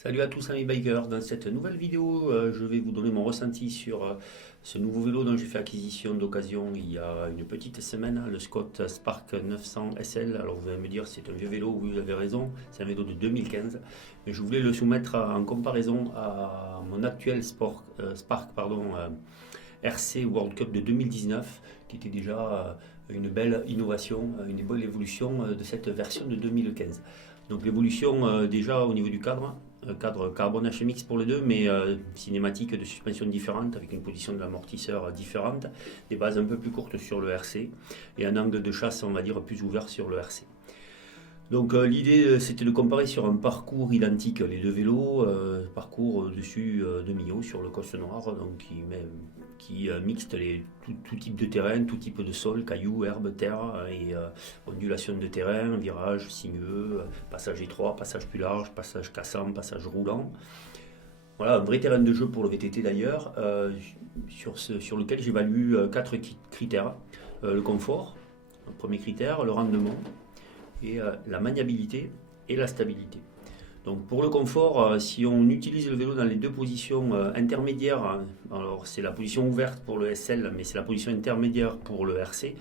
Salut à tous amis bikers, dans cette nouvelle vidéo je vais vous donner mon ressenti sur ce nouveau vélo dont j'ai fait acquisition d'occasion il y a une petite semaine, le Scott Spark 900 SL. Alors vous allez me dire c'est un vieux vélo, oui vous avez raison, c'est un vélo de 2015, mais je voulais le soumettre en comparaison à mon actuel Spark RC World Cup de 2019 qui était déjà une belle innovation, une belle évolution de cette version de 2015. Donc l'évolution déjà au niveau du cadre carbone HMX pour les deux, mais cinématique de suspension différente avec une position de l'amortisseur différente, des bases un peu plus courtes sur le RC et un angle de chasse on va dire plus ouvert sur le RC. Donc l'idée c'était de comparer sur un parcours identique les deux vélos, parcours au-dessus de Millau sur le Coste Noir, donc qui mixte tout type de terrain, tout type de sol, cailloux, herbes, terre et ondulation de terrain, virage sinueux, passage étroit, passage plus large, passage cassant, passage roulant. Voilà, un vrai terrain de jeu pour le VTT d'ailleurs, sur lequel j'évalue 4 critères. Le confort, le premier critère, le rendement, et la maniabilité et la stabilité. Donc pour le confort, si on utilise le vélo dans les deux positions intermédiaires, alors c'est la position ouverte pour le SL, mais c'est la position intermédiaire pour le RC,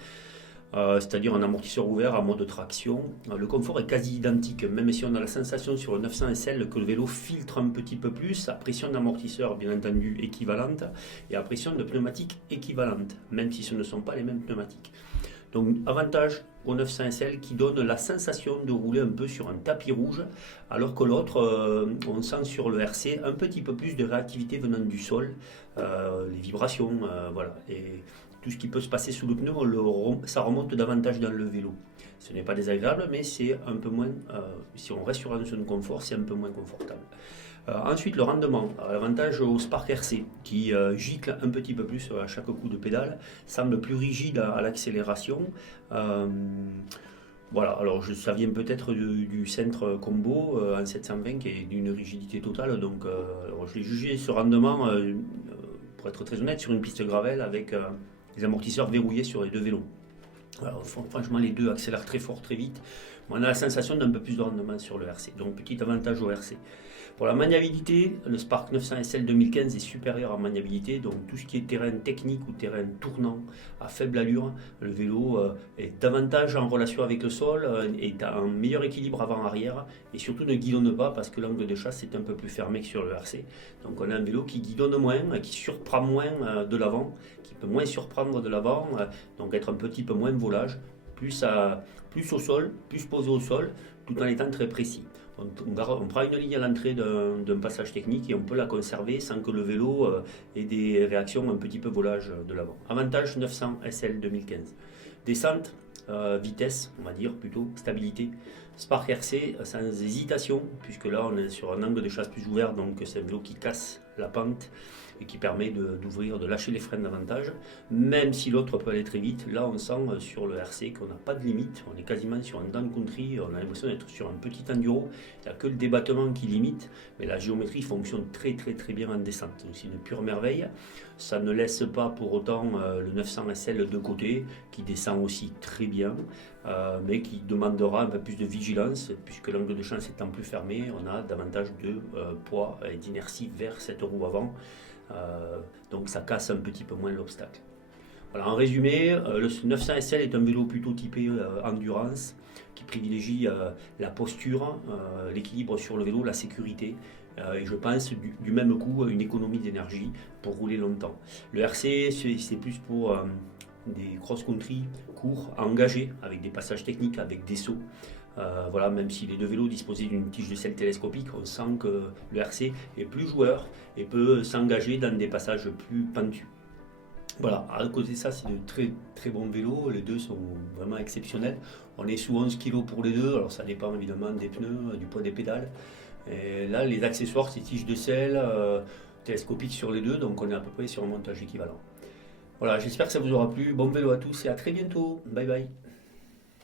c'est-à-dire un amortisseur ouvert en mode traction, le confort est quasi identique, même si on a la sensation sur le 900 SL que le vélo filtre un petit peu plus, à pression d'amortisseur bien entendu équivalente, et à pression de pneumatique équivalente, même si ce ne sont pas les mêmes pneumatiques. Donc avantage au 900 SL qui donne la sensation de rouler un peu sur un tapis rouge, alors que l'autre, on sent sur le RC un petit peu plus de réactivité venant du sol, les vibrations, voilà. Et tout ce qui peut se passer sous le pneu, ça remonte davantage dans le vélo. Ce n'est pas désagréable, mais c'est un peu moins, si on reste sur un zone de confort, c'est un peu moins confortable. Ensuite, le rendement, avantage au Spark RC qui gicle un petit peu plus à chaque coup de pédale, semble plus rigide à l'accélération. Voilà, alors ça vient peut-être du centre combo en 720 qui est d'une rigidité totale, donc je l'ai jugé ce rendement, pour être très honnête, sur une piste gravel avec les amortisseurs verrouillés sur les deux vélos. Alors, franchement, les deux accélèrent très fort, très vite. On a la sensation d'un peu plus de rendement sur le RC, donc petit avantage au RC. Pour la maniabilité, le Spark 900 SL 2015 est supérieur en maniabilité, donc tout ce qui est terrain technique ou terrain tournant à faible allure, le vélo est davantage en relation avec le sol, est en meilleur équilibre avant-arrière et surtout ne guidonne pas parce que l'angle de chasse est un peu plus fermé que sur le RC. Donc on a un vélo qui guidonne moins, qui surprend moins de l'avant, qui peut moins surprendre de l'avant, donc être un petit peu moins volage, plus au sol, plus posé au sol, tout en étant très précis. On prend une ligne à l'entrée d'un passage technique et on peut la conserver sans que le vélo ait des réactions un petit peu volage de l'avant. Avantage 900 SL 2015. Descente, vitesse, on va dire plutôt, stabilité. Spark RC sans hésitation, puisque là on est sur un angle de chasse plus ouvert, donc c'est un vélo qui casse la pente et qui permet d'ouvrir, de lâcher les freins davantage, même si l'autre peut aller très vite. Là on sent sur le RC qu'on n'a pas de limite, on est quasiment sur un down-country, on a l'impression d'être sur un petit enduro, il n'y a que le débattement qui limite, mais la géométrie fonctionne très bien en descente, donc c'est une pure merveille. Ça ne laisse pas pour autant le 900 SL de côté, qui descend aussi très bien, mais qui demandera un peu plus de vigilance, puisque l'angle de chasse étant plus fermé, on a davantage de poids et d'inertie vers cette roue avant, donc ça casse un petit peu moins l'obstacle. Voilà, en résumé, le 900 SL est un vélo plutôt typé endurance, qui privilégie la posture, l'équilibre sur le vélo, la sécurité, et je pense du même coup une économie d'énergie pour rouler longtemps. Le RC c'est plus pour des cross-country courts, engagés, avec des passages techniques, avec des sauts. Voilà, même si les deux vélos disposaient d'une tige de selle télescopique, on sent que le RC est plus joueur et peut s'engager dans des passages plus pentus. Voilà, à côté de ça, c'est de très bons vélos, les deux sont vraiment exceptionnels. On est sous 11 kg pour les deux, alors ça dépend évidemment des pneus, du poids des pédales. Et là, les accessoires, c'est tige de selle, télescopique sur les deux, donc on est à peu près sur un montage équivalent. Voilà, j'espère que ça vous aura plu. Bon vélo à tous et à très bientôt. Bye bye.